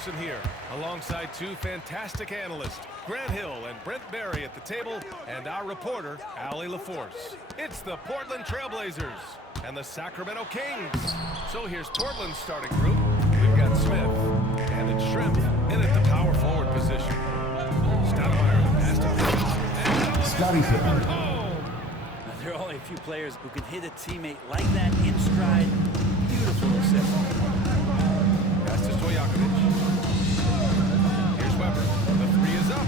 Jefferson here, alongside two fantastic analysts, Grant Hill and Brent Barry at the table, and our reporter, Allie LaForce. It's the Portland Trailblazers and the Sacramento Kings. So here's Portland's starting group. We've got Smith, and it's Shrimp in at the power forward position. Stoudemire has to and Scottie Pippen. There are only a few players who can hit a teammate like that in stride. Beautiful assist. Pass to Stojakovic. Here's Weber. The three is up.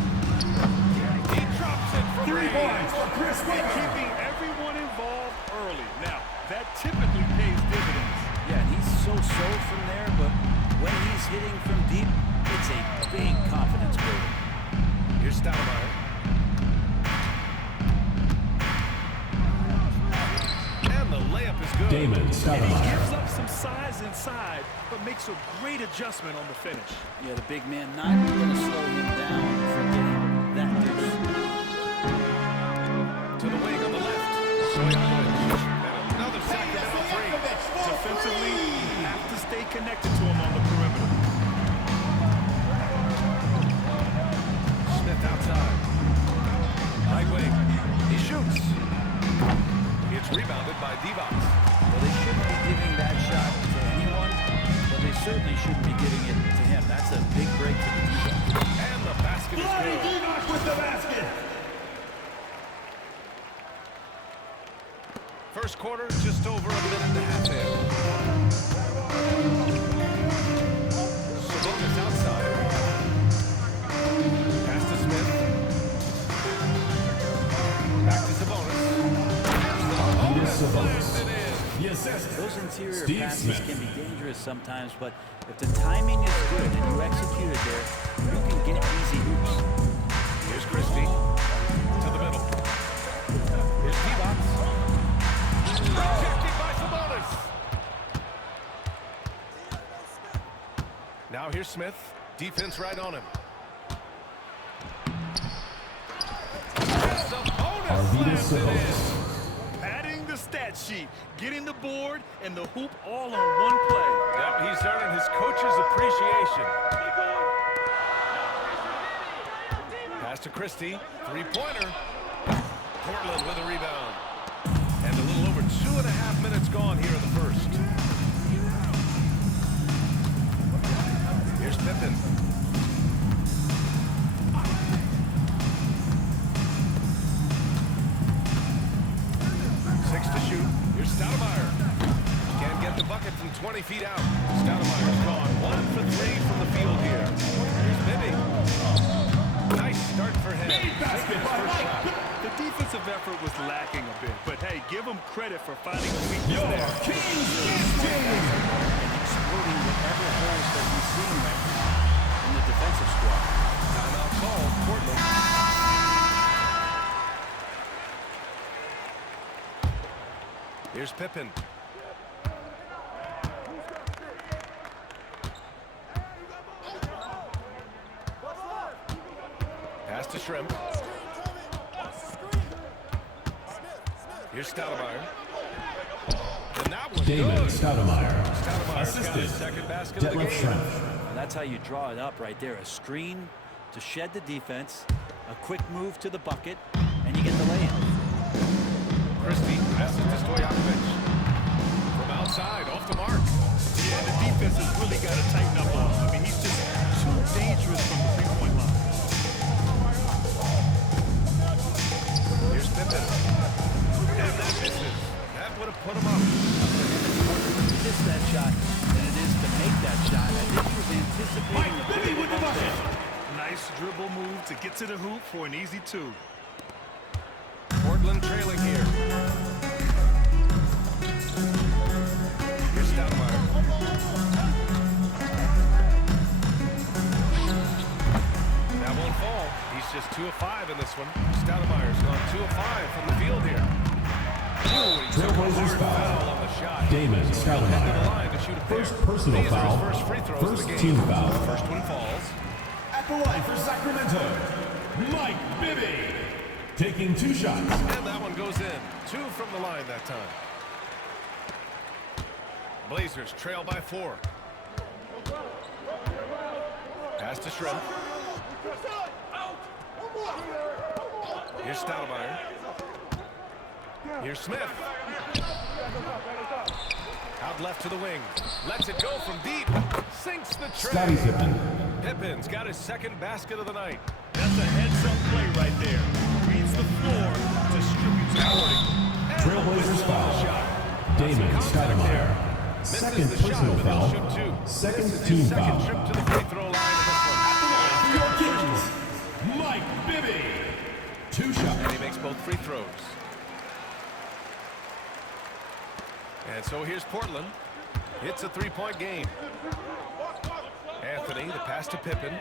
He drops it from 3 points for Chris Weber. Keeping everyone involved early. Now, that typically pays dividends. Yeah, and he's so from there, but when he's hitting from deep, it's a big confidence builder. Here's Stoudemire. And the layup is good. Damon And he Stoudemire. gives up some size inside, but makes a great adjustment on the finish. Yeah, the big man not going to slow him down from getting that deuce. To the wing on the left. Stojakovic. And another Sacramento three. Defensively, you have to stay connected to him on the perimeter. Smith outside. Right wing. He shoots. It's rebounded by Divac. Well, they shouldn't be giving that shot to anyone, but they certainly shouldn't be giving it to him. That's a big break for the defense. And the basket is good. Divac with the basket. First quarter, just over a minute and a half in. Sabonis outside. Pass to Smith. Back to Sabonis. Sabonis. It in. The assist. Those interior Steve passes Smith. can be dangerous sometimes, but if the timing is good and you execute it there, you can get easy hoops. Here's Christie. To the middle. Here's Divac. Rejected by Sabonis. Now here's Smith. Defense right on him. Arvidas Slams it in. Sabonis. Padding the stat sheet, getting the board, and the hoop all on one play. Yep, he's earning his coach's appreciation. Pass to Christie. Three-pointer. Portland with a rebound. And a little over 2.5 minutes gone here in the first. Here's Pippen. Six to shoot. Here's Stoudemire. Can't get the bucket from 20 feet out. Stoudemire's gone 1 for 3 from the field here. Here's Bibby. Nice start for him. Basket by Mike. The defensive effort was lacking a bit, but hey, give him credit for finding the weakness Your there. Kings team. And exploiting whatever holes that he's seeing right now in the defensive squad. Timeout called. Portland. Here's Pippen. Pass to Shrimp. Here's Stoudemire. And that was Damon good. Stoudemire. Stoudemire's got Assisted. his second basket of the Detlef game. Shrimp. And that's how you draw it up right there. A screen to shed the defense, a quick move to the bucket, and you get the lay-in. Christie passes to Stojakovic. From outside, off the mark. Yeah, the defense has really got to tighten up on him. I mean, he's just too dangerous from the three-point line. Here's Pippen. And that misses. That would have put him up. To miss that shot than it is to make that shot. I think he was anticipating a Bibby with the bucket. Nice dribble move to get to the hoop for an easy two. Portland trailing here. Here's Stoudemire. That won't fall. He's just 2 of 5 in this one. Stoudemire's gone 2 of 5 from the field here. Ooh, he took a Trailblazers hard foul. foul on the shot. Damon So he'll head to the Stoudemire. line to shoot a pair. First personal These are his foul. first free throws of First the team game. foul. First one falls. At the line for Sacramento, Mike Bibby. Taking 2 shots. And that one goes in. 2 from the line that time. Blazers trail by 4. Pass to Shrimp. Here's Stoudemire. Here's Smith. Out left to the wing. Lets it go from deep. Sinks the Scottie tray. Pippen. Pippen's got his second basket of the night. That's a heads-up play right there. Reads the floor, distributes accordingly. Trailblazers foul. Damon Stoudemire. Second personal foul. Second team Second foul. trip to the free throw line of this one. Your Kings, Mike Bibby. 2 shots. And he makes both free throws. And so here's Portland. It's a 3-point game. Anthony, the pass to Pippen.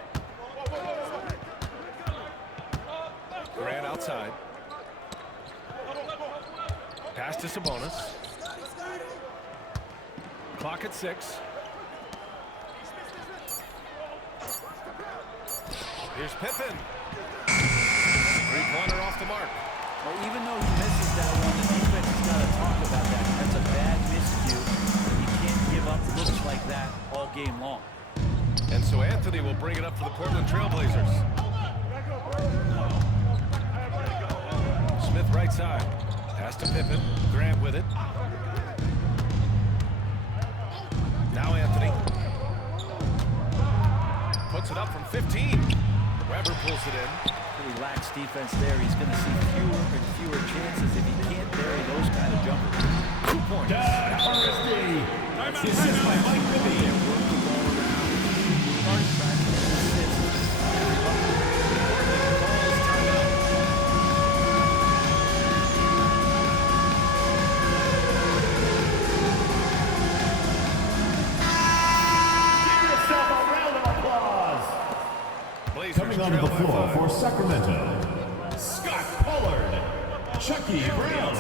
Grant outside. Pass to Sabonis. Clock at 6. Here's Pippen. Three-pointer off the mark. Well, even though he misses that one, the defense has got to talk about that. That's a bad miscue. You can't give up looks like that all game long. And so Anthony will bring it up for the Portland Trailblazers. Smith right side. Pass to Pippen. Grant with it. Now Anthony. Puts it up from 15. Weber pulls it in. Pretty lax defense there. He's going to see fewer and fewer chances if he can't bury those kind of jumpers. 2 points. This is by Mike Bibby. Coming onto the floor for Sacramento, Scott Pollard, Chucky Brown,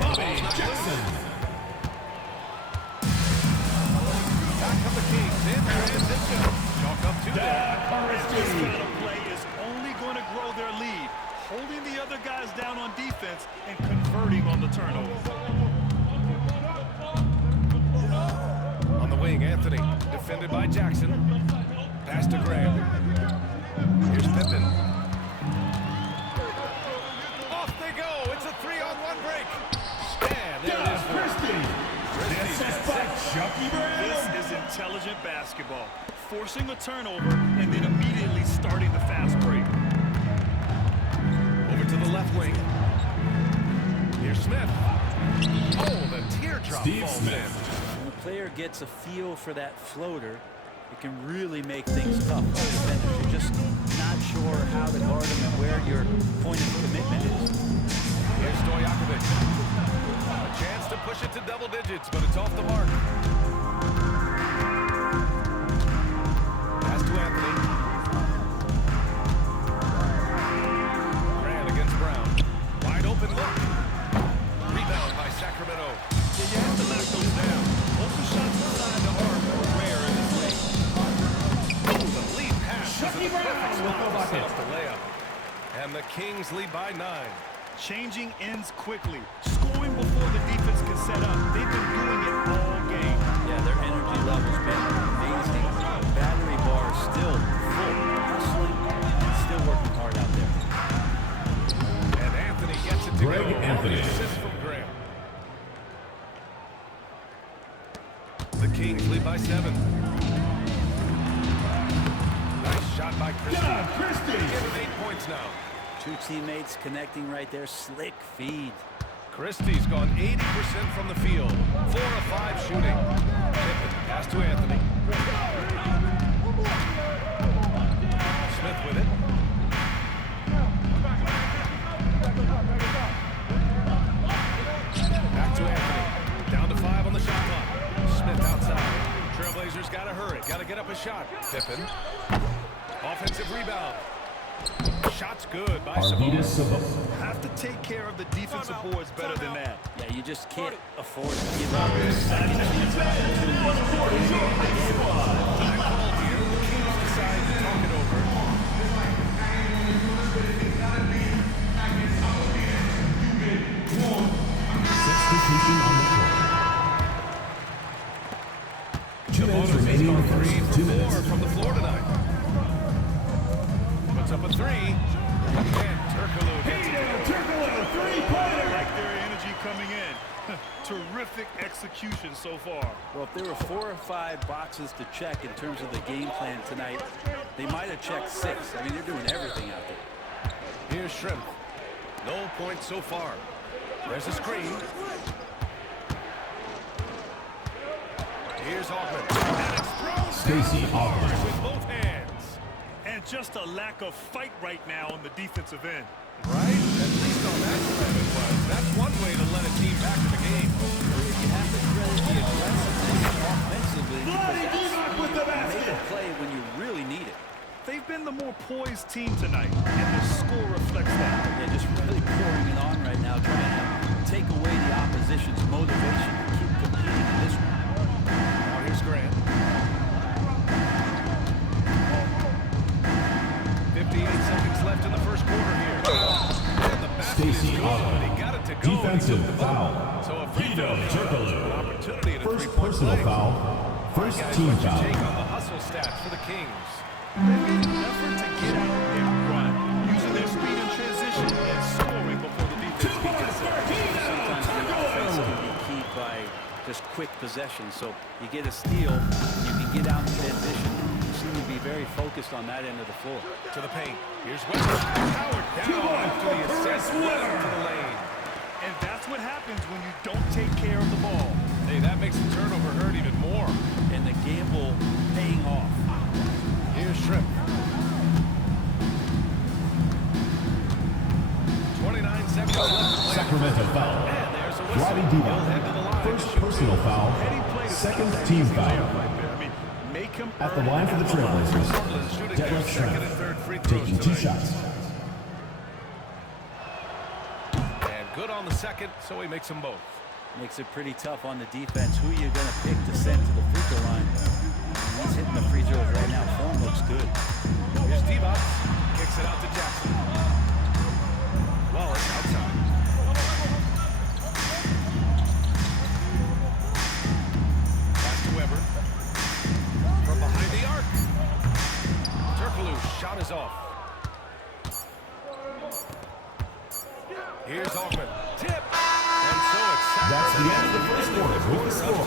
Bobby Jackson. Back come the Kings in transition. Chalk up 2 there. This kind of play is only going to grow their lead, holding the other guys down on defense and converting on the turnover. On the wing, Anthony. Defended by Jackson. Pass to Graham. Here's Pippen. Off they go. It's a 3-on-1 break. And there it is. Christie. This by Chucky Brown. This is intelligent basketball, forcing a turnover and then immediately starting the fast break. Over to the left wing. Here's Smith. Oh, the teardrop Steve falls Smith. in. When a player gets a feel for that floater, it can really make things tough for defenders. You're just not sure how to guard them and where your point of commitment is. Here's Stojakovic. A chance to push it to double digits, but it's off the mark. Pass to Anthony. Grant against Brown. Wide open look. Rebound by Sacramento. You have to let those down. Open shots inside the arc are rare in this league. The lead pass. Chucky Brown with the bucket. Off the layup. And the Kings lead by 9. Changing ends quickly, scoring before the defense can set up. They've been doing it all game. Yeah, their energy level's been amazing. Battery bar is still full, hustling, and still working hard out there. And Anthony gets it to Greg go. Anthony. Assist from Graham. The Kings lead by 7. Nice shot by Christie. Christie. Give him 8 points now. 2 teammates connecting right there. Slick feed. Christie's gone 80% from the field. 4 of 5 shooting. Pippen, pass to Anthony. Smith with it. Back to Anthony. Down to 5 on the shot clock. Smith outside. Trailblazers got to hurry. Got to get up a shot. Pippen. Offensive rebound. Shot's good by Arvidas Sabonis. Sabonis. Have to take care of the defensive boards better than that. Yeah, you just can't afford to give up second chance opportunities. Time call here. The Kings decide to talk it over. Substitution on the court. 2 minutes Sabonis has remaining in gone the 3 first. for 2 4 minutes. from the floor tonight. puts up a three. And Turkoglu gets it. Three-pointer. I like their energy coming in. Terrific execution so far. Well, if there were 4 or 5 boxes to check in terms of the game plan tonight, they might have checked 6. I mean, they're doing everything out there. Here's Shrimp. No points so far. There's a screen. Here's Augment. And it's thrown Stacey down Augment. with both hands. And just a lack of fight right now on the defensive end. Right? At least on that side it was. That's one way to let a team back in the game. You have to credit the aggressiveness offensively Bloody because Enoch with the that's make basket. a play when you really need it. They've been the more poised team tonight, and the score reflects that. They're just really pouring it on right now, trying to take away the opposition's motivation to keep competing in this one. Now here's Grant. 58 seconds left in the first quarter here. And the basket is Stacey good. Augment. He got it to go. Defensive He took the ball. foul. So a free throw. Turkoglu. An opportunity at a First three-point personal play. foul. First Guys, team what's your foul. take on the hustle stats for the Kings? They made an effort to get out and run, using their speed in transition and scoring before the defense can get set. Sometimes the offense can be keyed by just quick possession. So you get a steal, you can get out in transition. You seem to be very focused on that end of the floor. To the paint. Here's Weber. Powered down after the assist. Weber to the lane. And that's what happens when you don't take care of the ball. Hey, that makes the turnover hurt even more. And the gamble paying off. Here's Shrimp. 29 seconds left to play. Sacramento foul. And there's a whistle. Robbie He'll head to the Divac. line. First personal foul. Second team foul. Make him At the line for the Trailblazers, Portland shooting their Detlef second and third free throws taking 2 tonight. shots. And good on the second, so he makes them both. Makes it pretty tough on the defense. Who you're going to pick to send to the free throw line. He's hitting the free throws right now. Form looks good. Here's Divac. Kicks it out to Jackson. Wallace outside. Pass to Weber. From behind the arc. Turkoglu's shot is off. Here's Augment. Tip. And so it's That's the end of the first quarter with the score.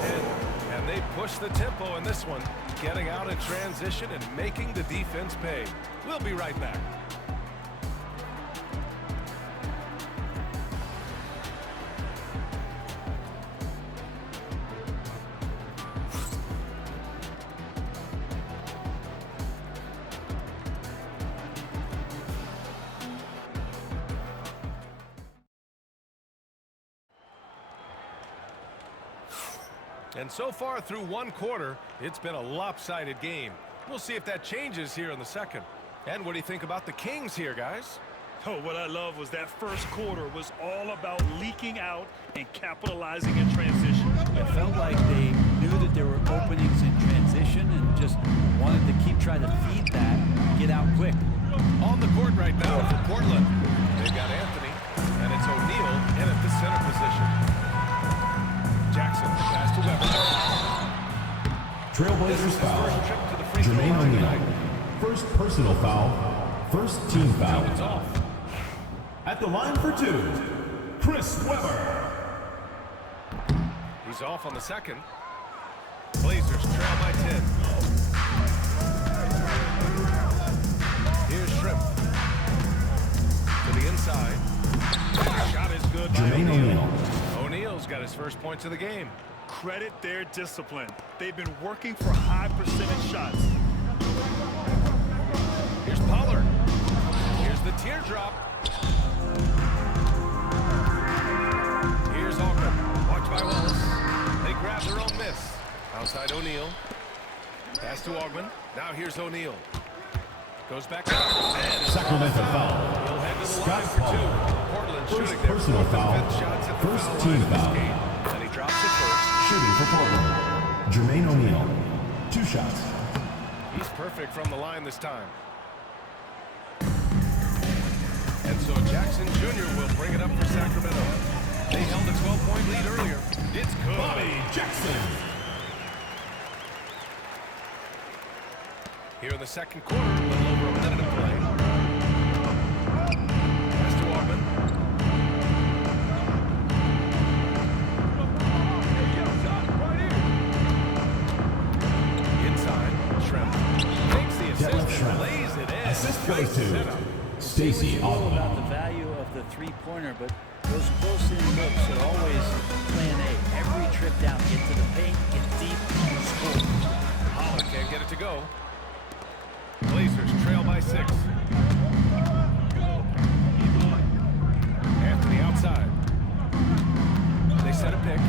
And they push the tempo in this one, getting out in transition and making the defense pay. We'll be right back. And so far through one quarter, it's been a lopsided game. We'll see if that changes here in the second. And what do you think about the Kings here, guys? Oh, what I love was that first quarter was all about leaking out and capitalizing in transition. It felt like they knew that there were openings in transition and just wanted to keep trying to feed that, get out quick. On the court right now for Portland. They've got Anthony, and it's O'Neal in at the center position. Jackson, pass to Weber. Trailblazers foul. First trip to the free throw Jermaine line O'Neal. tonight. First personal foul. First team foul. It's off. At the line for 2, Chris Weber. He's off on the second. Blazers trail by 10. Here's Shrimp. To the inside. Shot is good by Jermaine O'Neal. O'Neal's got his first points of the game. Credit their discipline. They've been working for high percentage shots. Here's Pollard. Here's the teardrop. Here's Augment. Watched by Wallace. They grab their own miss. Outside O'Neal. Pass to Augment. Now here's O'Neal. Goes back up. And Sacramento foul. he'll head to the Scott line for 2. Pollard. Portland First shooting their personal 4th and foul. 5th shots at the First foul team line of this foul. game. And he drops it first. Shooting for Portland, Jermaine O'Neal. 2 shots. He's perfect from the line this time. And so Jackson Jr. will bring it up for Sacramento. They held a 12-point lead earlier. It's good. Bobby Jackson. Here in the second quarter, a little over a minute of play. Stacey All Altman. about the value of the three-pointer, but those close-in looks are always plan A. Every trip down, get to the paint, get deep, score. Holland can't get it to go. Blazers trail by 6. Anthony outside. They set a pick.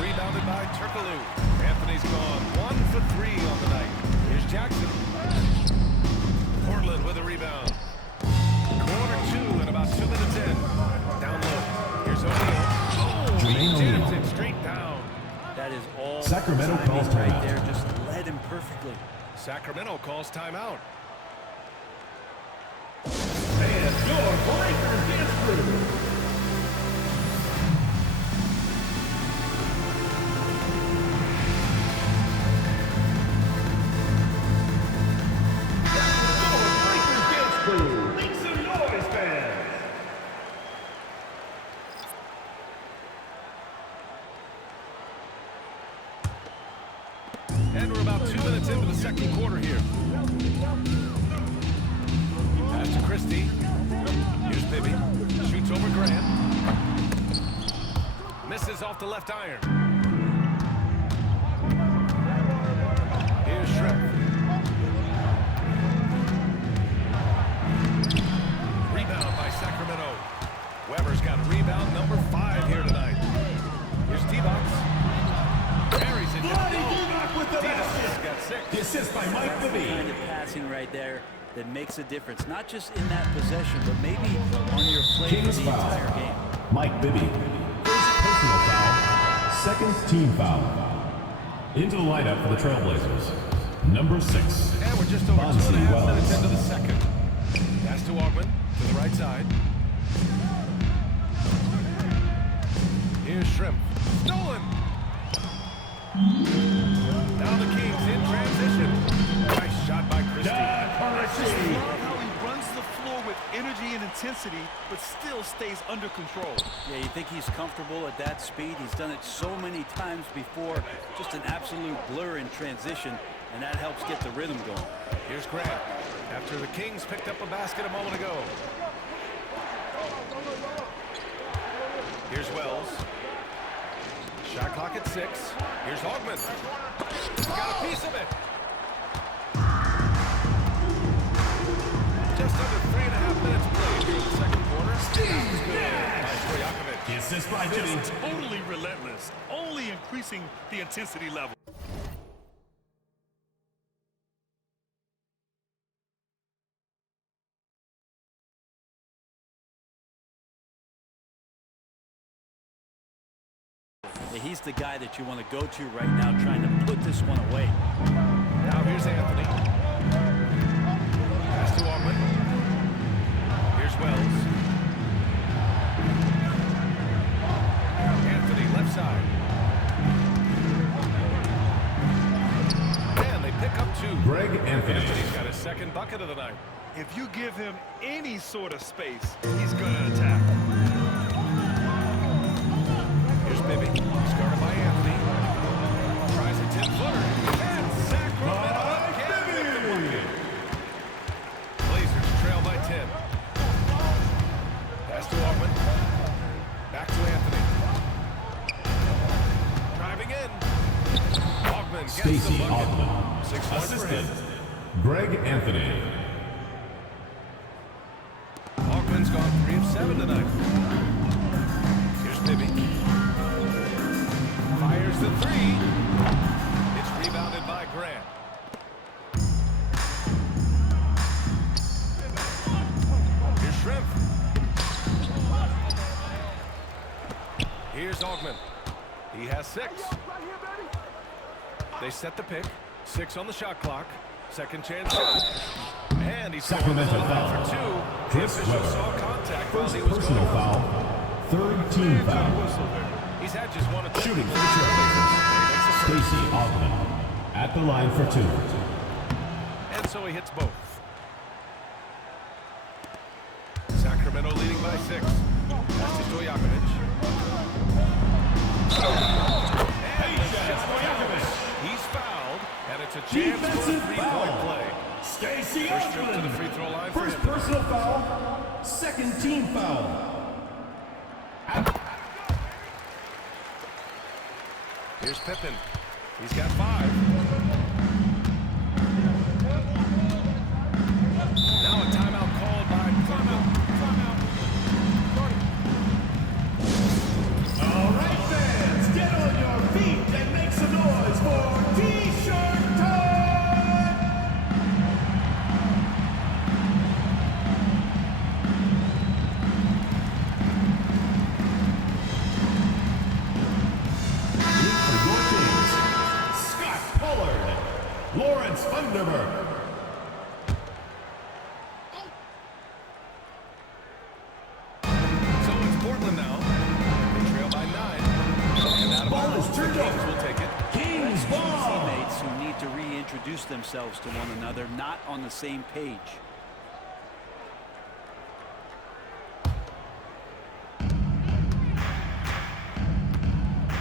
Rebounded by Turkoglu. Anthony's gone 1 for 3 on the night. Here's Jackson. Portland with a rebound. Quarter 2 and about 2 minutes in. Down low. Here's O'Neal. Oh, he jams it straight down. That is all Sacramento timing calls right timeout. there. Just led him perfectly. Sacramento calls timeout. And your Blazers dance crew. And we're about 2 minutes into the second quarter here. Pass to Christie. Here's Bibby. Shoots over Grant. Misses off the left iron. Here's Shrimp. Rebound by Sacramento. Weber's got rebound number 5 here tonight. Here's T-Box. Carries it down low. With the T-Box got 6. The assist by Mike The Bibby. kind of passing right there that makes a difference, not just in that possession, but maybe on your play for Kings the foul. entire game. Mike Bibby. First personal foul. Second team foul. Into the lineup for the Trailblazers. Number 6. And we're just over Bonzi 2.5 minutes Wells. into the second. Pass to Augman to the right side. Here's Shrimp. Stolen. Now the Kings in transition. Nice shot by Christie. I just love how he runs the floor with energy and intensity, but still stays under control. Yeah, you think he's comfortable at that speed. He's done it so many times before. Just an absolute blur in transition, and that helps get the rhythm going. Here's Grant. After the Kings picked up a basket a moment ago. Here's Wells. Shot clock at 6. Here's Augman. Got a piece of it. Just under 3.5 minutes played here in the second quarter. That was good by Stojakovic. The assist by Bibby. Just totally relentless, only increasing the intensity level. He's the guy that you want to go to right now, trying to put this one away. Now here's Anthony. Pass to Augman. Here's Wells. Anthony left side. And they pick up 2. Greg Anthony. Anthony's got his second bucket of the night. If you give him any sort of space, he's going to attack. Here's Bibby. Started by Anthony. Tries a 10-footer. And Sacramento can't make the bucket. Blazers trail by 10. Pass to Augman. Back to Anthony. Driving in. Augman gets the Stacey bucket. Altman. 6 points for Assistant. him. Greg Anthony. Augman's gone 3 of 7 tonight. Here's Bibby. Fires the 3. It's rebounded by Grant. Here's Shrimp. Here's Augman. He has 6. They set the pick. 6 on the shot clock. Second chance shot. And he's going Sacramento for foul. 2. Chris The official Webber. saw contact while First he was personal going. foul. Third team foul. He's had just 1 attempt. Shooting for the Trailblazers. Stacey Altman. At the line for 2. And so he hits both. Sacramento leading by 6. Pass to Stojakovic. And the shot. He's fouled, and it's a chance for a Defensive three-point foul. play. Stacey First trip to the Oakland. free throw line for First him. personal foul, second team foul. Here's Pippen. He's got 5. Now a timeout called by All right, fans, get on your feet and make some noise for T-shirt time! In for your teams, Scott Pollard, Lawrence Funderburg. So it's Portland now. They trail by 9. And out of Ball bounds, is the turned Kings over. will take it. Kings ball! Teammates who need to reintroduce themselves to one another, not on the same page.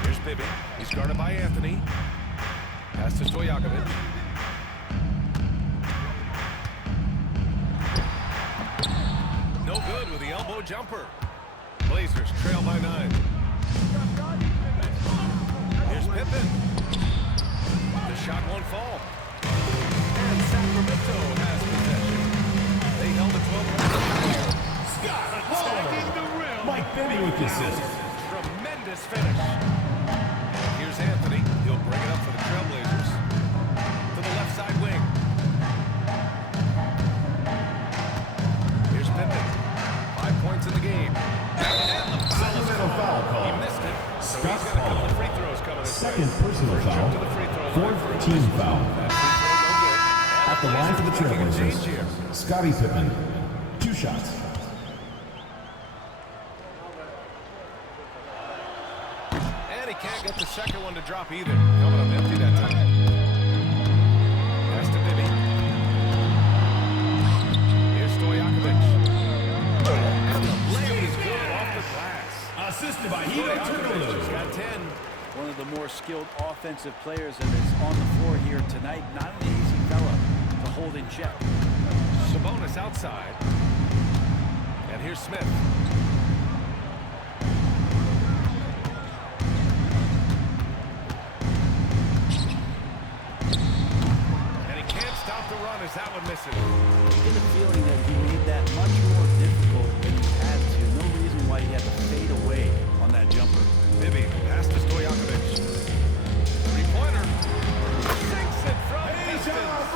Here's Bibby. He's guarded by Anthony. Pass to Stojakovic. No good with the elbow jumper. Blazers trail by 9. Here's Pippen. The shot won't fall. And Sacramento has possession. They held a 12-point. Scott Attacking Pollard. the rim. Mike Bibby with the assist. Tremendous finish. Here's Anthony. He'll bring it up for the Trailblazers. To the left side wing. Here's Pippen. 5 points in the game. And the foul is Sacramento foul called. call. He missed it. So Scott he's got a couple of Pollard. free throws coming his Second way. personal First trip foul, to the free throw line fourth for team Blazers. foul. That free throw no good. At the line for the Blazers making a change Trailblazers, here. Scottie Pippen. 2 shots. And he can't get the second one to drop either. Coming up empty that time. Pass to Bibby. Here's Stojakovic. And the layup is good off the glass. Assisted by Hito Stojakovic has Turkoglu. got 10. One of the more skilled offensive players that is on the floor here tonight. Not an easy fella to hold in check. Sabonis outside. And here's Smith. And he can't stop the run as that one misses. I get a feeling that he made that much more difficult than he had to. No reason why he had to fade away on that jumper. Bibby, pass to Stojakovic. Three-pointer. Sinks it from distance.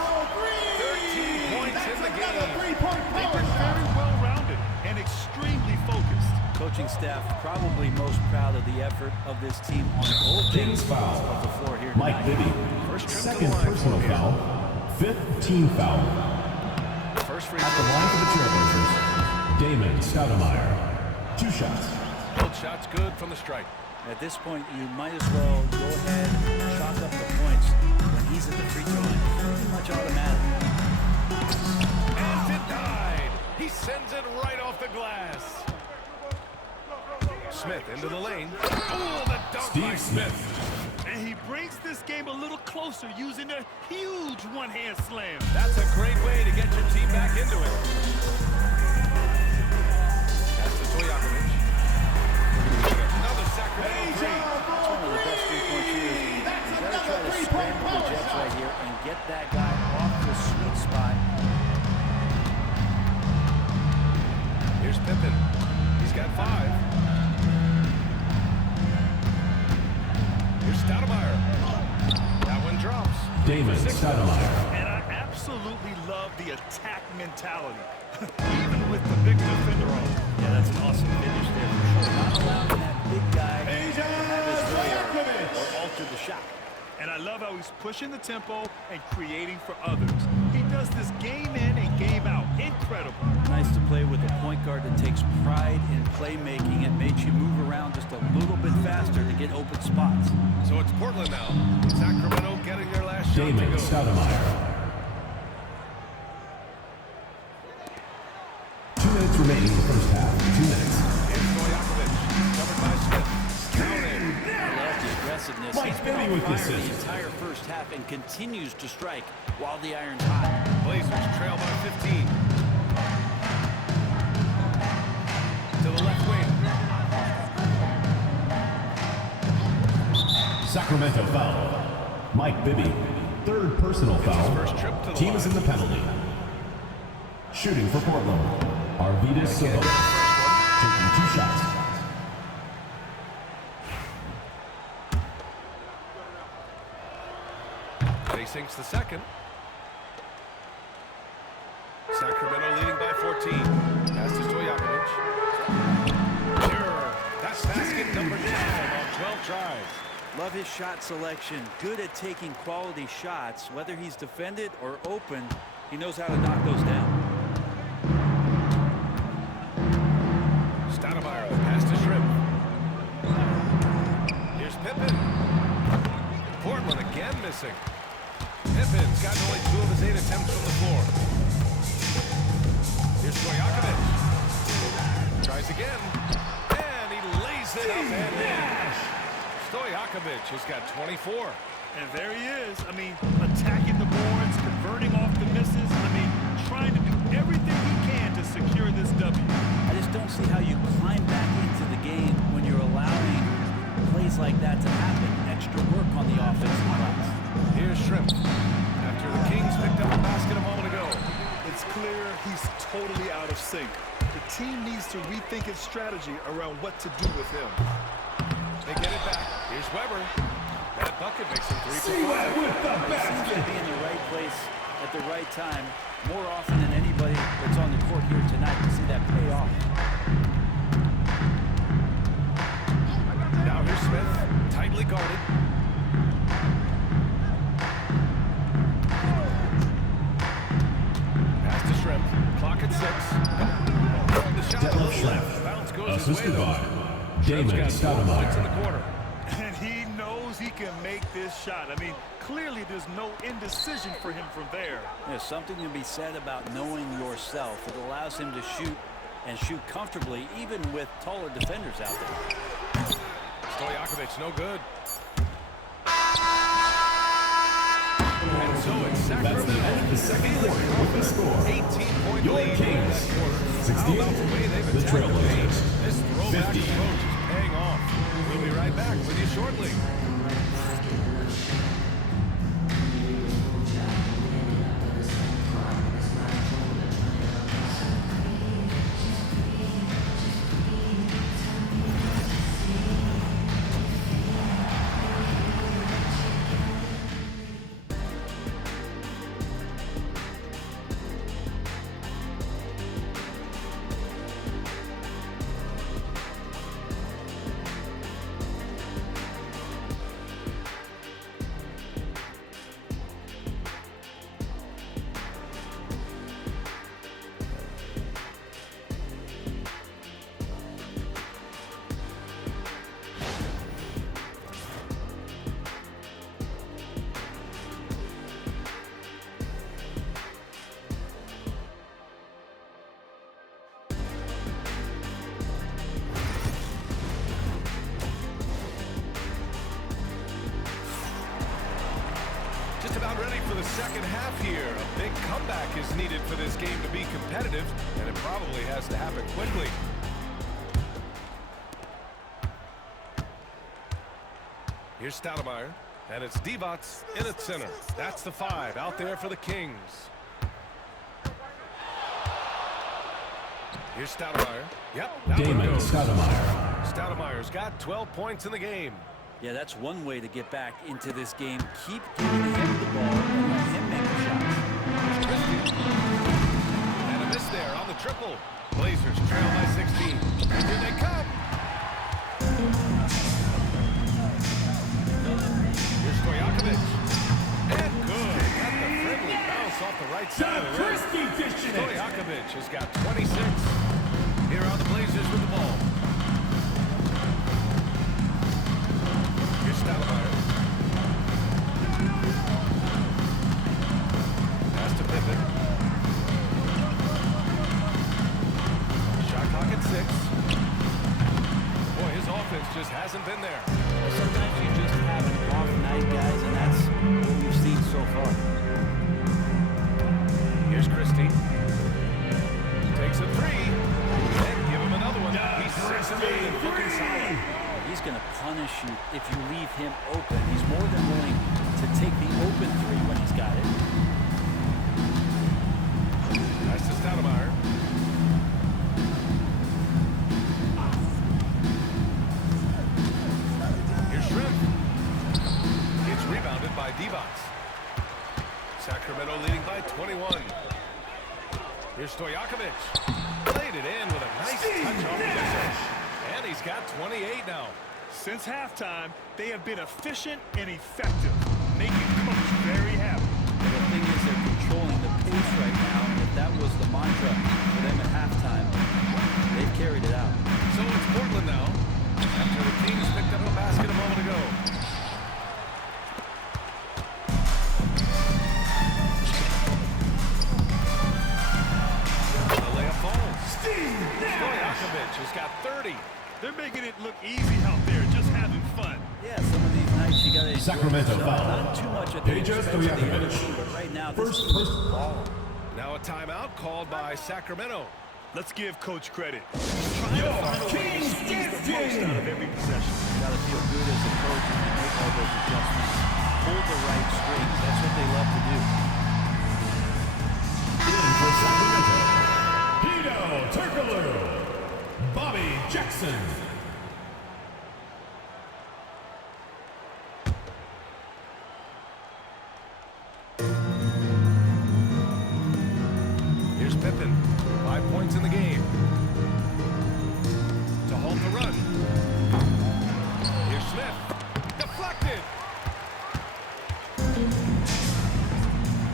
13 points in the game. They've been very well-rounded and extremely focused. Coaching staff probably most proud of the effort of this team on both Kings ends foul. of the floor here Mike tonight. Bibby. First trip to the Second line personal for him. foul, fifth team foul. First free At the throw. line for the Trailblazers, Damon Stoudemire. 2 shots. Both shots good from the stripe. At this point, you might as well go ahead and chalk up the points when he's at the free throw line. Pretty much automatic. And denied. He sends it right off the glass. Smith into the lane. Oh, the dunk by Steve Smith. And he brings this game a little closer using a huge one-hand slam. That's a great way to get your team back into it. That's to Stojakovic. Another Sacramento three. That's one of the best three-point shooters. You gotta try to scramble the Jets right here and get that guy off the sweet spot. Here's Pippen. He's got 5. Here's Stoudemire. That one drops. Damon Stoudemire. And I absolutely love the attack mentality, even with the big defender on. Yeah, that's an awesome finish there for sure. Not allowing that big guy to have his way or alter the shot. And I love how he's pushing the tempo and creating for others. He does this game in and game out. Incredible. Nice to play with a point guard that takes pride in playmaking and makes you move around just a little bit faster to get open spots. So it's Portland now. Sacramento getting their last shot to Damon go. Stoudemire. 2 minutes remaining in the first half. 2 minutes. Here's Stojakovic. Covered by Smith. Counted. I love the aggressiveness. Mike He's been Bibby on with the fire the assist. entire first half and continues to strike while the iron's hot. Blazers trail by 15. To the left wing. Sacramento foul. Mike Bibby, third personal foul. First trip to the Team is in the penalty. Shooting for Portland, Arvidas Sabonis, taking 2 shots. He sinks the second. Sacramento leading by 14. Pass to Stojakovic. Error. That's basket number 10 on 12 tries. Love his shot selection. Good at taking quality shots. Whether he's defended or open, he knows how to knock those down. Stoudemire, pass to Shrimp. Here's Pippen. Portland again missing. Pippen's gotten only 2 of his 8 attempts from the floor. Here's Stojakovic. Tries again. And he lays it up and in. Stojakovic has got 24. And there he is. I mean, attacking the boards, converting off the misses. I mean, trying to do everything he can to secure this W. I just don't see how you climb back into the game when you're allowing plays like that to happen. Extra work on the offensive glass. Here's Shrimp. After the Kings picked up a basket a moment ago. It's clear he's totally out of sync. The team needs to rethink its strategy around what to do with him. They get it back. Here's Weber. That bucket makes him 3 for 5. He seems to be in the right place at the right time more often than anybody that's on the court here tonight to see that pay off. Now here's Smith, tightly guarded. Pass to Shrimp. Clock at 6. The shot Detlef Schrempf, bounce goes his assisted way, by though. Damon Points in the Stoudemire. corner. And he knows he can make this shot. I mean, clearly there's no indecision for him from there. There's something to be said about knowing yourself. It allows him to shoot and shoot comfortably, even with taller defenders out there. Stojakovic, no good. And so it's That's the Sacramento. end of the second quarter with the score. 18-point Your lead. Kings, How 16, about the way they've the attacked the paint? Trailblazers, This throwback 50. approach is paying off. We'll be right back with you shortly. Just about ready for the second half here. A big comeback is needed for this game to be competitive, and it probably has to happen quickly. Here's Stoudemire, and it's Divac in at center. That's the 5 out there for the Kings. Here's Stoudemire. Yep, that one Damon goes. Stoudemire. Stoudemire's got 12 points in the game. Yeah, that's one way to get back into this game. Keep giving him the ball and let him make the shots. And a miss there on the triple. Blazers trail by 16. And here they come. Here's Stojakovic. And good. Got the friendly bounce off the right side of the rim. Stojakovic has got 26. Here are the Blazers with the ball. Here's Stoudemire. Pass to Pippen. Shot clock at 6. Boy, his offense just hasn't been there. Sometimes you just have an off night, guys, and that's what we've seen so far. Here's Christie. Takes a three. And give him another one. He's 6 of 8 and looking solid. He's going to punish you if you leave him open. He's more than willing to take the open three when he's got it. That's to Stoudemire. Here's Shrimp. It's rebounded by Divac. Sacramento leading by 21. Here's Stojakovic. Played it in with a nice touch off the missile. And he's got 28 now. Since halftime, they have been efficient and effective, making Coach very happy. And the thing is, they're controlling the pace right now. And if that was the mantra for them at halftime, they've carried it out. So it's Portland now, after the Kings picked up a basket a moment ago. The layup falls. Stojakovic has got 30. They're making it look easy out there, just having fun. Yeah, some of these nights you got to Sacramento foul. Not too much at the expense of the other team, but right now this is First ball. Now a timeout called by Sacramento. Let's give Coach credit. He's trying to find a way to squeeze the most out of every possession. You got to feel good as a coach when you make all those adjustments. Pull the right strings. That's what they love to do. In for Sacramento, Hedo Turkoglu, Bobby Jackson. Here's Pippen. 5 points in the game. To halt the run. Here's Smith. Deflected.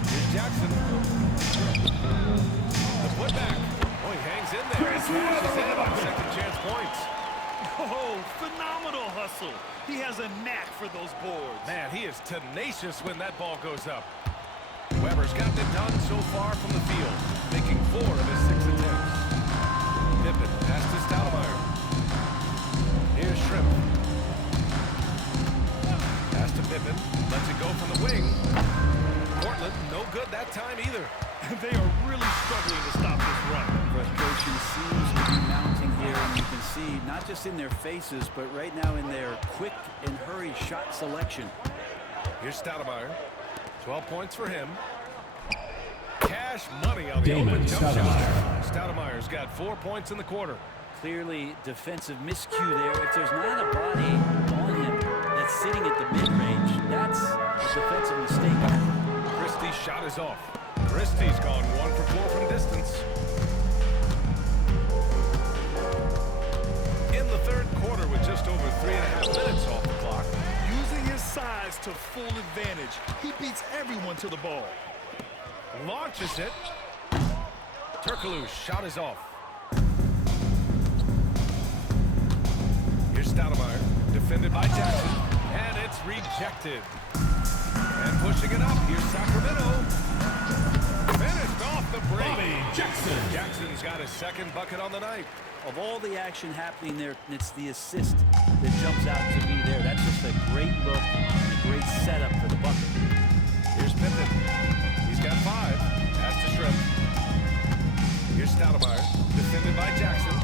Here's Jackson. The putback. Oh, he hangs in there. He smashes in on second chance points. Oh, phenomenal hustle. He has a knack for those boards. Man, he is tenacious when that ball goes up. Weber's gotten it done so far from the field, making 4 of his 6 attempts. Pippen pass to Stoudemire. Here's Shrimp. Pass to Pippen. Lets it go from the wing. Portland, no good that time either. They are really struggling to stop this run. Frustration seems to be mounting here, and you can see not just in their faces, but right now in their quick and hurried shot selection. Here's Stoudemire. 12 points for him. Cash money on the Damon open jump shot. Stoudemire. Stoudemire's got 4 points in the quarter. Clearly defensive miscue there. If there's not a body on him that's sitting at the mid-range, that's a defensive mistake. Christie's shot is off. Christie's gone 1 for 4 from distance. In the third quarter with just over 3.5 minutes off the clock. Using his size to full advantage, he beats everyone to the ball. Launches it. Turkoglu's shot is off. Here's Stoudemire, defended by Jackson, and it's rejected. And pushing it up, here's Sacramento. Finished off the break. Bobby Jackson. Jackson's got his second bucket on the night. Of all the action happening there, it's the assist that jumps out to me there. That's just a great look and a great setup for the bucket. Here's Pippen. He's got 5. Pass to Shrimp. Here's Stoudemire, defended by Jackson.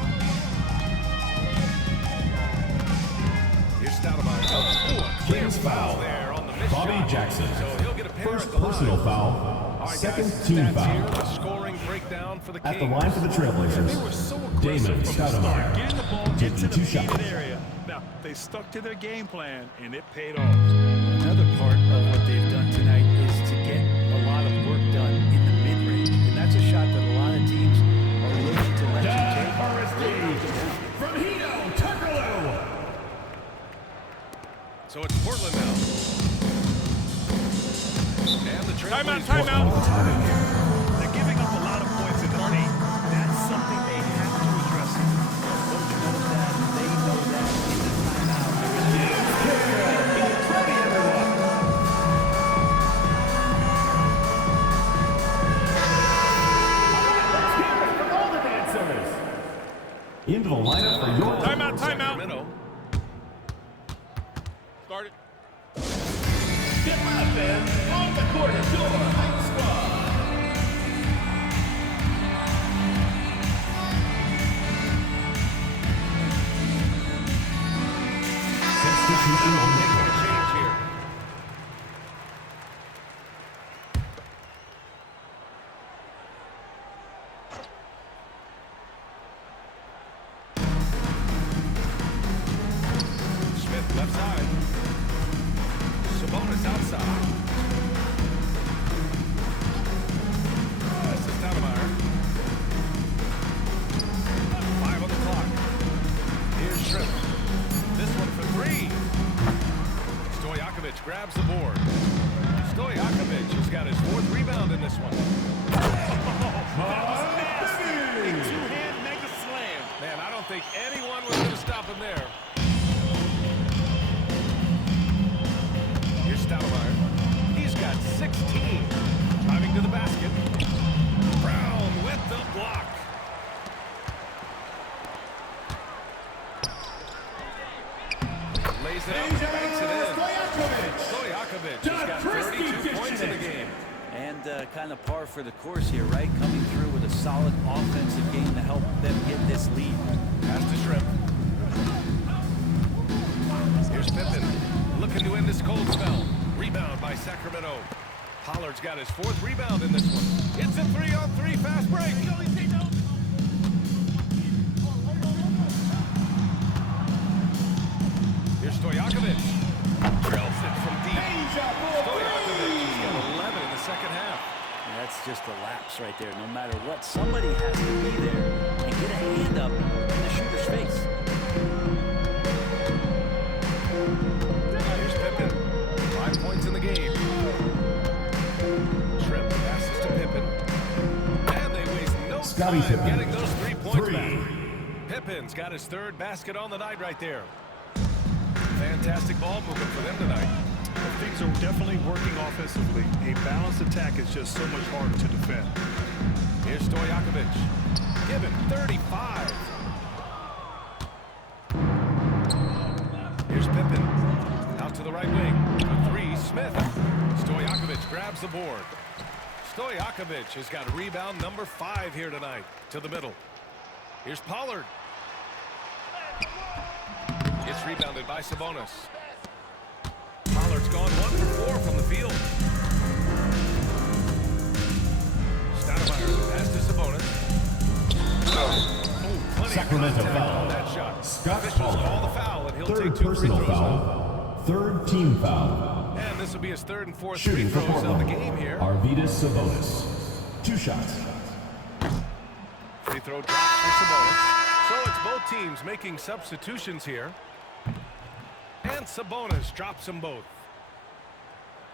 Here's Stoudemire. Oh, a clear Kings foul foul. there on the missed Bobby shot. Jackson. So he'll get a pair First at the line. personal foul. All right, Second guys, team stats foul. here, the scoring breakdown for the Kings. At the line for the They Trailblazers, were so aggressive Damon from the start, Stoudemire. getting the ball Taking into the 2 shots. painted area. Now, they stuck to their game plan, and it paid off. Another part of what they've done tonight is to get a lot of work done in the mid-range. And that's a shot that a lot of teams are willing to let you take. From Hedo Turkoglu. So it's Portland now. And the Trailblazers. Timeout. They're giving up a lot of points in the paint. That's something they have to address. Coach knows that. They know that. In the timeout. Into the lineup for your Timeout. Sacramento. Start it. Get left and on the court is your Heights squad. Substitution on the Making a change here. Smith left side. Sabonis outside. That's to Stoudemire. 5 on the clock. Here's Shrimp. This one for 3. Stojakovic grabs the board. Stojakovic has got his 4th rebound in this one. Big two-hand mega slam. Man, I don't think anyone was going to stop him there. Here's Stoudemire. He's got 16. Driving to the basket. Brown with the block. Lays it up, banks it in. Stojakovic has got 32 points in the game. And kind of par for the course here, right? Coming through with a solid offensive game to help them get this lead. Pass to Shrimp. Here's Pippen. Looking to end this cold spell. Rebound by Sacramento. Pollard's got his 4th rebound in this one. It's a 3-on-3 fast break. Here's Stojakovic. Trails it from deep. Stojakovic has got 11 in the second half. And that's just a lapse right there. No matter what, somebody has to be there and get a hand up in the shooter's face. Here's Pippen. 5 points in the game. Shrimp passes to Pippen. And they waste no Scottie time Pippen. getting those 3 points 3. back. Pippen's got his 3rd basket on the night right there. Fantastic ball movement for them tonight. Well, things are definitely working offensively. A balanced attack is just so much harder to defend. Here's Stojakovic. Given 35. Here's Pippen. Out to the right wing. For 3, Smith. Stojakovic grabs the board. Stojakovic has got rebound number 5 here tonight. To the middle. Here's Pollard. It's rebounded by Sabonis. Pollard's gone 1 for 4 from the field. Stoudemire pass to Sabonis. Plenty Sacramento of contact foul. on that shot. Scott Officials Pollard. call the foul, and he'll 3rd take 2 free personal throws now. foul. 3rd team foul. And this will be his 3rd and 4th free Shooting for throws of the Portland. game here. Arvydas Sabonis. 2 shots. Free throw drops for Sabonis. So it's both teams making substitutions here. And Sabonis drops them both.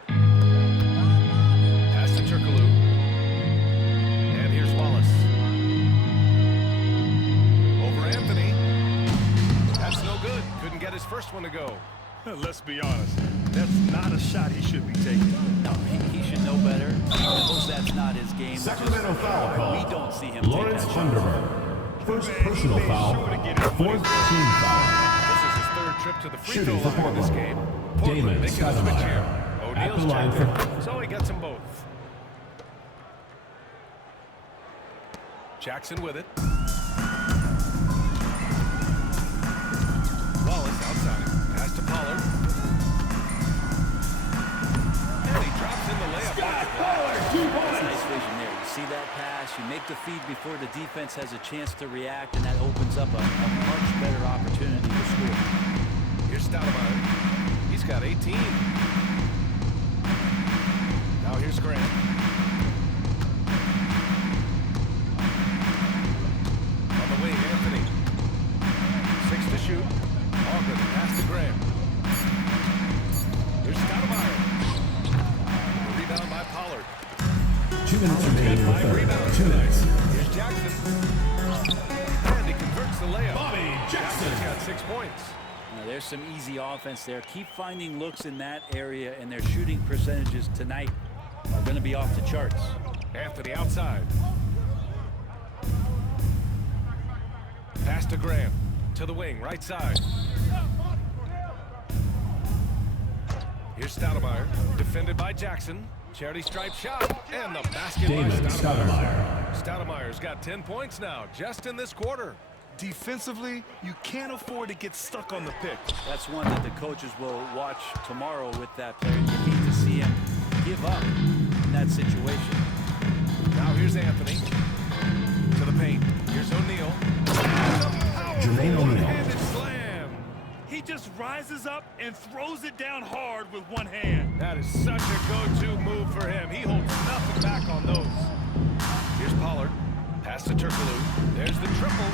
Pass to Turkoglu. And here's Wallace. Over Anthony. That's no good. Couldn't get his first one to go. Let's be honest. That's not a shot he should be taking. No, he should know better. He knows that's not his game. Sacramento foul call. We don't see him Lawrence take that shot. Underberg. 1st personal foul. 4th team foul. This is his 3rd trip to the free Shooting throw for line in this Portland. game. Portland Damon making a switch here. Stoudemire. At the O'Neal's line checked for... in, so he gets them both. Jackson with it. Wallace outside. Pass to Pollard. And he drops in the layup. That's nice vision there. You see that pass, you make the feed before the defense has a chance to react, and that opens up a much better opportunity to score. Here's Stoudemire. He's got 18. Now here's Grant. On the wing, Anthony. 6 to shoot. Ogden pass to Grant. Here's Stoudemire. The rebound by Pollard. 2 minutes remaining in the 5 third. rebounds 2 minutes. Here's Jackson. And he converts the layup. Bobby Jackson. Jackson's got 6 points. Now, there's some easy offense there. Keep finding looks in that area, and their shooting percentages tonight are going to be off the charts. Anthony outside. Pass to Graham. To the wing, right side. Here's Stoudemire. Defended by Jackson. Charity stripe shot. And the basket Damon by Stoudemire. Stoudemire. Stoudemire's got 10 points now, just in this quarter. Defensively, you can't afford to get stuck on the pick. That's one that the coaches will watch tomorrow with that player. You hate to see him give up in that situation. Now here's Anthony. To the paint. Here's O'Neal. Jermaine O'Neal. One-handed slam. He just rises up and throws it down hard with one hand. That is such a go-to move for him. He holds nothing back on those. Here's Pollard. Pass to Turkoglu. There's the triple.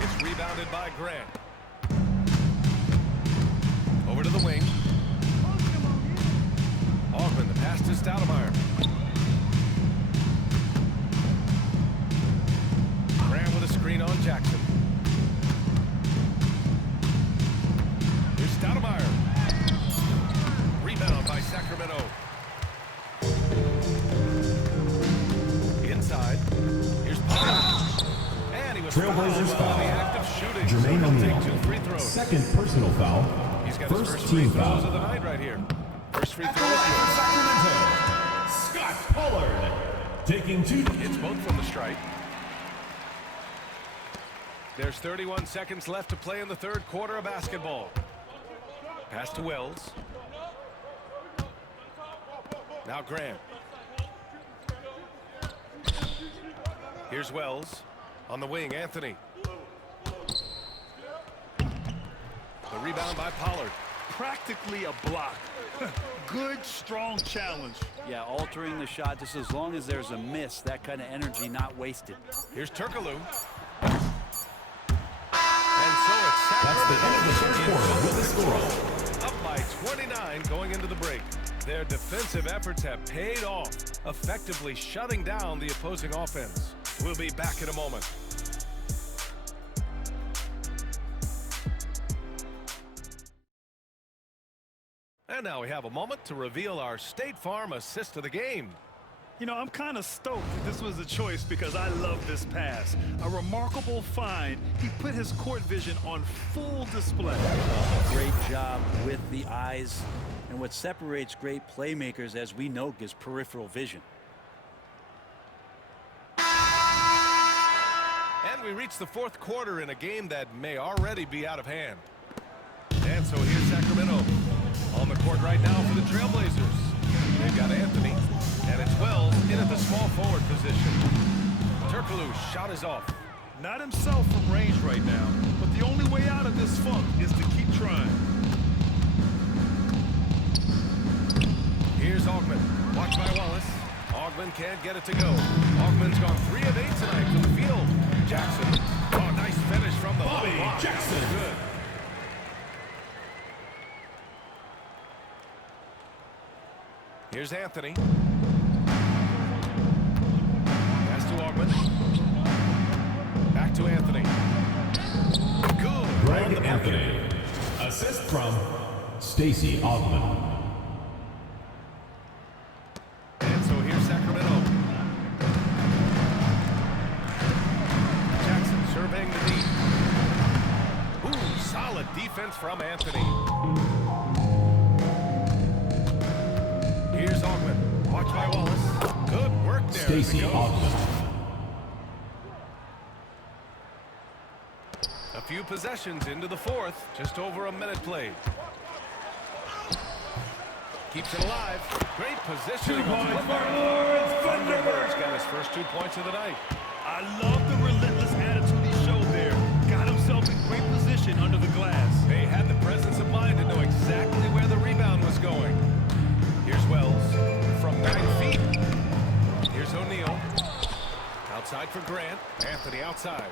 It's rebounded by Grant. Over to the wing. Augman, the pass to Stoudemire. Grant with a screen on Jackson. Here's Stoudemire. Rebound by Sacramento. Inside. Here's Pollard. And he was Trailblazers fouled foul. on the act of shooting. Jermaine So he'll take 2 O'Neal. free throws. Second personal foul. He's got his First first free team throws foul. of the night right here. First free throw is Athletic good. Sacramento. Scott Pollard. Taking 2. It's both from the strike. There's 31 seconds left to play in the third quarter of basketball. Pass to Wells. Now Grant. Here's Wells. On the wing, Anthony. The rebound by Pollard. Practically a block. Good, strong challenge. Yeah, altering the shot just as long as there's a miss, that kind of energy not wasted. Here's Turkoglu. And so it's That's the end of the first Sacramento quarter with the score. up by 29 going into the break. Their defensive efforts have paid off, effectively shutting down the opposing offense. We'll be back in a moment. And now we have a moment to reveal our State Farm assist of the game. You know, I'm kind of stoked that this was a choice because I love this pass. A remarkable find. He put his court vision on full display. Great job with the eyes. And what separates great playmakers, as we know, is peripheral vision. And we reach the fourth quarter in a game that may already be out of hand. And so here's Sacramento on the court right now for the Trailblazers. They've got Anthony, and it's Wells in at the small forward position. Turkoglu's shot is off. Not himself from range right now, but the only way out of this funk is to keep trying. Here's Augman. Watch by Wallace. Augman can't get it to go. Augman's gone 3 of 8 tonight from the field. Jackson. Oh, nice finish from the Bobby block. Jackson. Good. Here's Anthony. Pass to Augman. Back to Anthony. Good. On Greg the Anthony. Assist from Stacey Augman. And so here's Sacramento. Jackson surveying the deep. Ooh, solid defense from Anthony. Here's Augman. Watch by Wallace. Good work there. Stacey Augman. A few possessions into the fourth. Just over a minute played. Keeps it alive. Great positioning. 2 points for Lawrence Thunderbird's got his first 2 points of the night. I love the relentless attitude he showed there. Got himself in great position under the glass. They had the presence of mind to know exactly where the rebound was going. Here's Wells from 9 feet. Here's O'Neal. Outside for Grant. Anthony outside.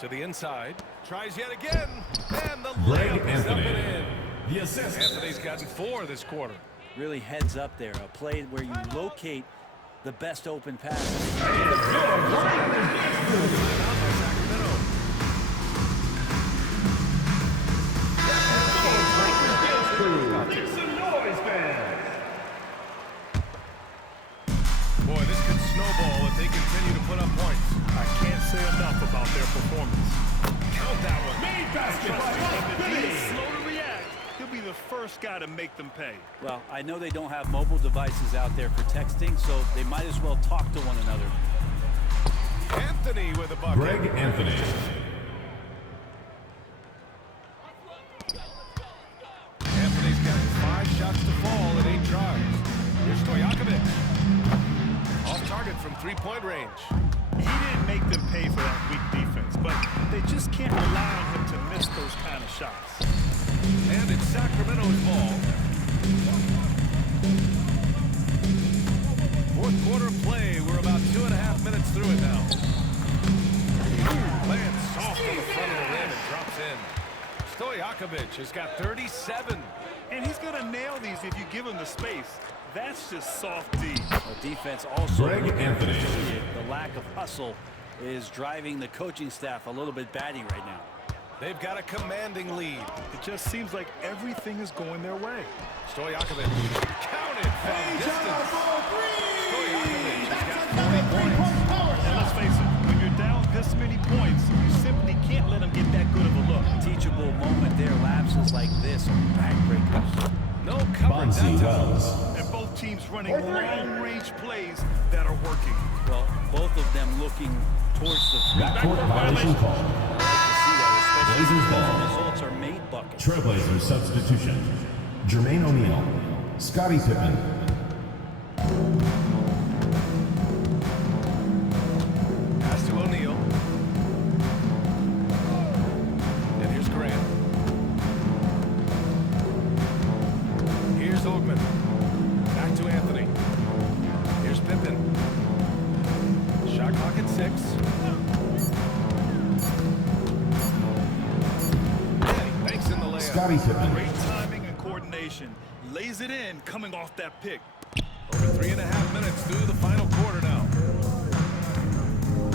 To the inside. Tries yet again. And the Greg layup is up and in. Anthony. The assist. Anthony's gotten 4 this quarter. Really heads up there. A play where you locate the best open pass. Boy, this could snowball if they continue to put up points. I can't say enough about their performance. Count that one. Made basket by If he's Billy. slow to react, he'll be the first guy to make them pay. Well, I know they don't have mobile devices out there for texting, so they might as well talk to one another. Anthony with a bucket. Greg Anthony. Anthony's got 5 shots to fall in 8 tries. Here's Stojakovic. Off target from 3-point range. He didn't make them pay for that weak defense, but they just can't rely on him to miss those kind of shots. And it's Sacramento's ball. Fourth quarter play. We're about 2.5 minutes through it now. Playing soft on the front of the rim and drops in. Stojakovic has got 37. And he's going to nail these if you give him the space. That's just soft D. The defense also Greg Anthony. The lack of hustle is driving the coaching staff a little bit batty right now. They've got a commanding lead. It just seems like everything is going their way. Stojakovic counted from distance. Stojakovic has got 40 points. And let's face it, when you're down this many points, you simply can't let them get that good of a look. Teachable moment there. Lapses like this are backbreakers. No coverage that Bonzi time. Wells. And both teams running long-range plays that are working. Well, both of them looking towards the three. Backcourt violation call. I like to see that, especially Blazers when ball. the results are made buckets. Trailblazers substitution. Jermaine O'Neal. Scottie Pippen. Pass to O'Neal. And here's Grant. Here's Ogman. Back to Anthony. Here's Pippen. Shot clock at 6. And he banks in the layup. Scottie Pippen. Great timing and coordination. Lays it in coming off that pick. Over 3.5 minutes through the final quarter now.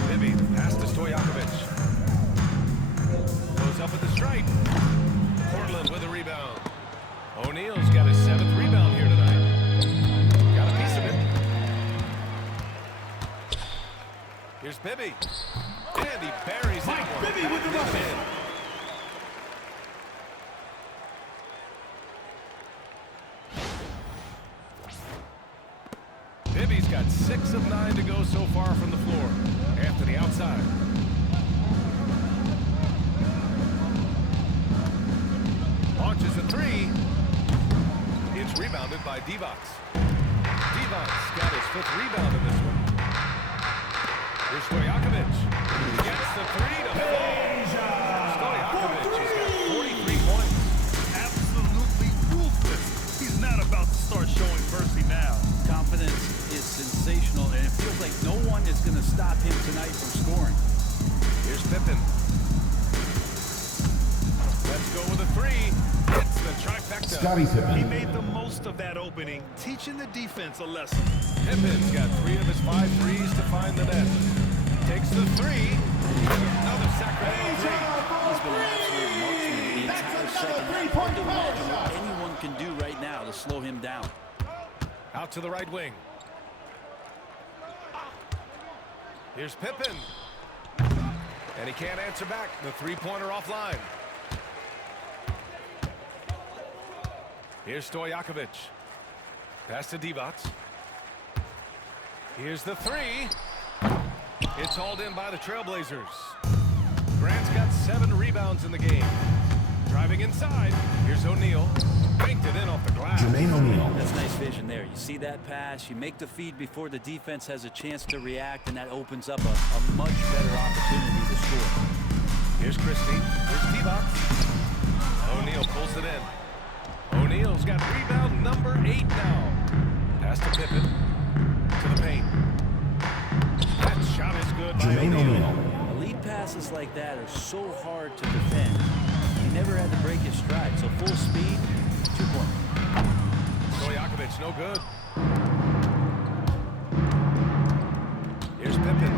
Bibby, pass to Stojakovic. Goes up at the stripe. Portland with a rebound. O'Neal's got his 7th rebound here tonight. Got a piece of it. Here's Bibby. And he buries that one. Bibby with the Back bucket. in. Bibby's got 6 of 9 to go so far from the floor. Anthony outside. Launches a 3. It's rebounded by Divac. Divac got his 5th rebound in this one. Here's Stojakovic. Gets the 3 to fall. Stojakovic has got 43 points. Absolutely ruthless. He's not about to start showing mercy now. Confidence is sensational, and it feels like no one is going to stop him tonight from scoring. Here's Pippen. Let's go with a 3. Hits the trifecta. Scottie He Pippen. made the most of that opening, teaching the defense a lesson. Pippen's got 3 of his 5 threes to find the net. Takes the 3. Another Sacramento 3. He's been an absolute marksman the entire second half. Hard to imagine what anyone can do right now to slow him down. Out to the right wing. Here's Pippen. And he can't answer back. The 3-pointer offline. Here's Stojakovic. Pass to Divac. Here's the 3. It's hauled in by the Trailblazers. Grant's got 7 rebounds in the game. Driving inside. Here's O'Neal. Banked it in off the glass. Jermaine O'Neal. That's nice vision there. You see that pass, you make the feed before the defense has a chance to react, and that opens up a much better opportunity to score. Here's Christie. Here's Divac. O'Neal pulls it in. O'Neal's got rebound number 8 now. Pass to Pippen. To the paint. That shot is good by Jermaine O'Neal. O'Neal. Elite passes like that are so hard to defend. He never had to break his stride, so full speed, 2-point. Stojakovic, no good. Here's Pippen.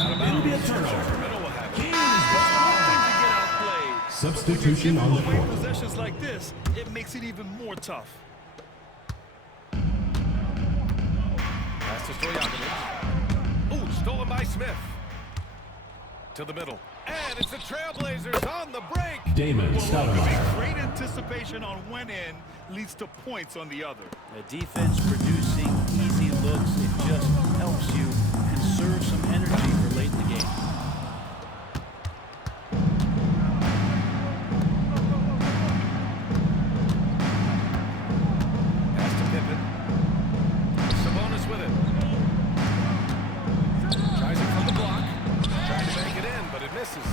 Out of bounds. Sacramento will have it. Substitution on the Away court. possessions like this, it makes it even more tough. Pass to Stojakovic. Ooh, stolen by Smith. To the middle. And it's the Trailblazers on the break. Damon Stoudemire. Great anticipation on one end leads to points on the other. The defense producing easy looks. It just helps you conserve some energy for late in the game. Pass to Pippen. Sabonis with it. Tries it from the block. Trying to make it in, but it misses.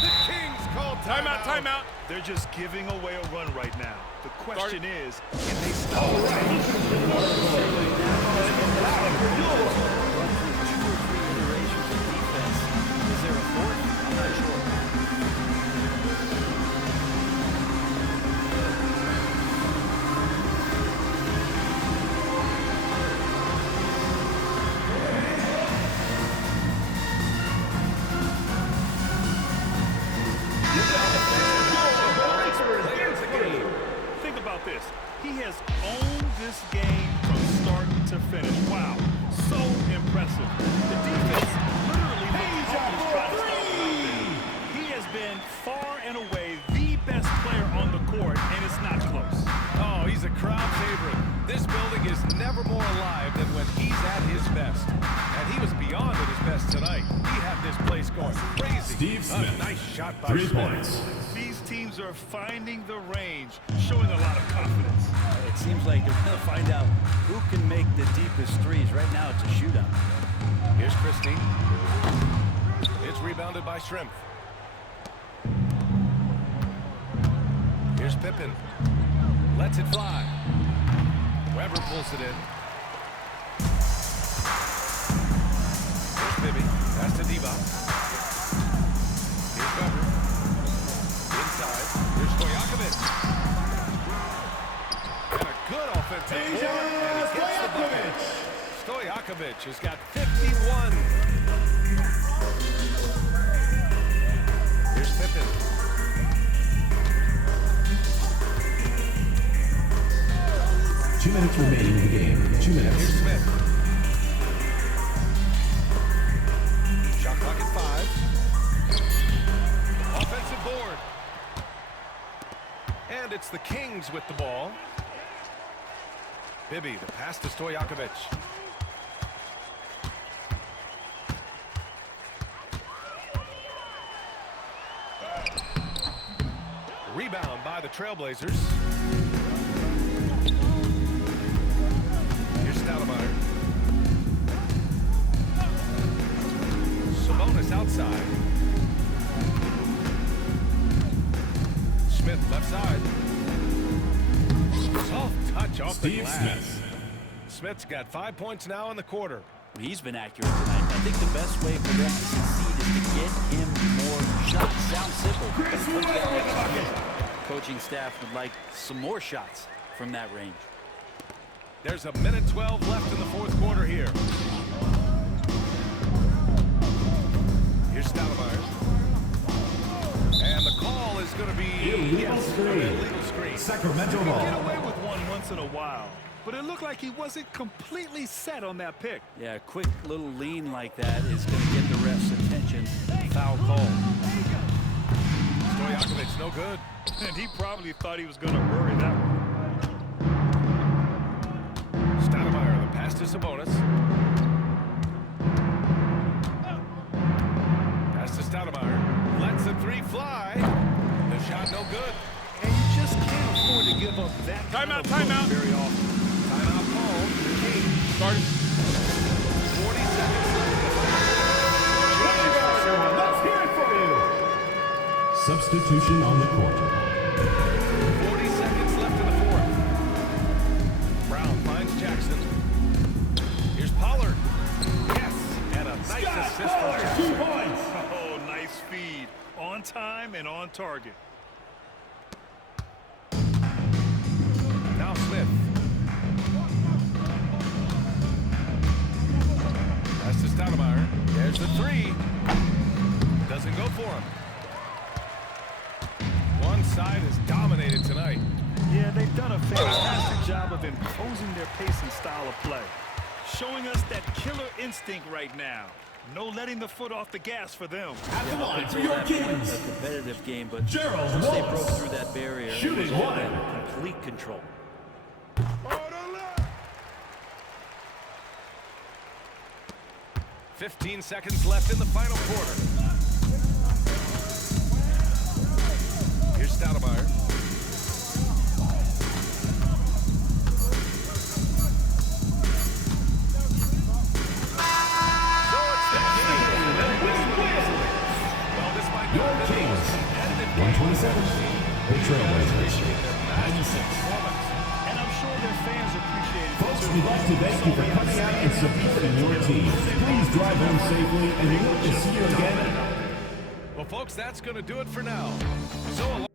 The Kings call timeout. Timeout. They're just giving away a run right now. The question is, can they stop it? Is there a fourth? I'm not sure. Think about this. He has owned this game from start to finish. Wow, so impressive. The defense literally looked hopeless trying to stop him out there. He has been far and away the best player on the court, and it's not close. Oh, he's a crowd favorite. This building is never more alive than when he's at his best. And he was beyond at his best tonight. He had this place going crazy. Steve Smith. A nice shot by 3 Smith. points. These teams are finding the range, showing a lot of confidence. It seems like they're going to find out who can make the deepest threes. Right now, it's a shootout. Here's Christie. It's rebounded by Shrimp. Here's Pippen. Lets it fly. Weber pulls it in. Here's Bibby. Pass to D-Box. Here's Weber. Inside. Here's Stojakovic. And a good offensive board. And he gets the bucket. Stojakovic has got 51. Here's Pippen. 2 minutes remaining in the game. 2 minutes. Here's Smith. Shot clock at 5. Offensive board. And it's the Kings with the ball. Bibby, the pass to Stojakovic. Rebound by the Trailblazers. Here's Stoudemire. Sabonis outside. Smith left side. Soft touch off the Steve glass. Smith. Smith's got 5 points now in the quarter. He's been accurate tonight. I think the best way for them to succeed is to get him more shots. Sounds simple. But it comes down to the bucket. Coaching staff would like some more shots from that range. There's a minute 12 left in the fourth quarter here. Here's Stoudemire. And the call is going to be Illegal screen. an illegal screen. Sacramento Get ball. away with one once in a while, but it looked like he wasn't completely set on that pick. Yeah, a quick little lean like that is going to get the ref's attention. Foul call. Stojakovic, no good. And he probably thought he was going to bury that one. Stoudemire, the pass to Sabonis. Pass to Stoudemire. Lets the three fly. The shot no good. And you just can't afford to give up that kind of look very often. Timeout called. King started. 40 seconds left. Let's hear it for you. Substitution on the court. 40 seconds left in the fourth. Brown finds Jackson. Here's Pollard. Yes. And a nice assist for Jackson. 2 points. Oh, nice feed. On time and on target. Now Smith. Pass to Stoudemire. There's the three. Doesn't go for him. One side is dominated tonight. Yeah, they've done a fantastic job of imposing their pace and style of play. Showing us that killer instinct right now. No letting the foot off the gas for them. At the line for Until your that point, Kings. a competitive game, but Gerald once they Wallace. broke through that barrier, Shooting it was one. in complete control. 15 seconds left in the final quarter. Here's Stoudemire. Your Kings, 127. The Trailblazers, 96. And I'm sure their fans appreciate it. Folks, we'd like to thank you for coming out and supporting your team. Please drive home safely, and we hope to see you again. Well, folks, that's going to do it for now. So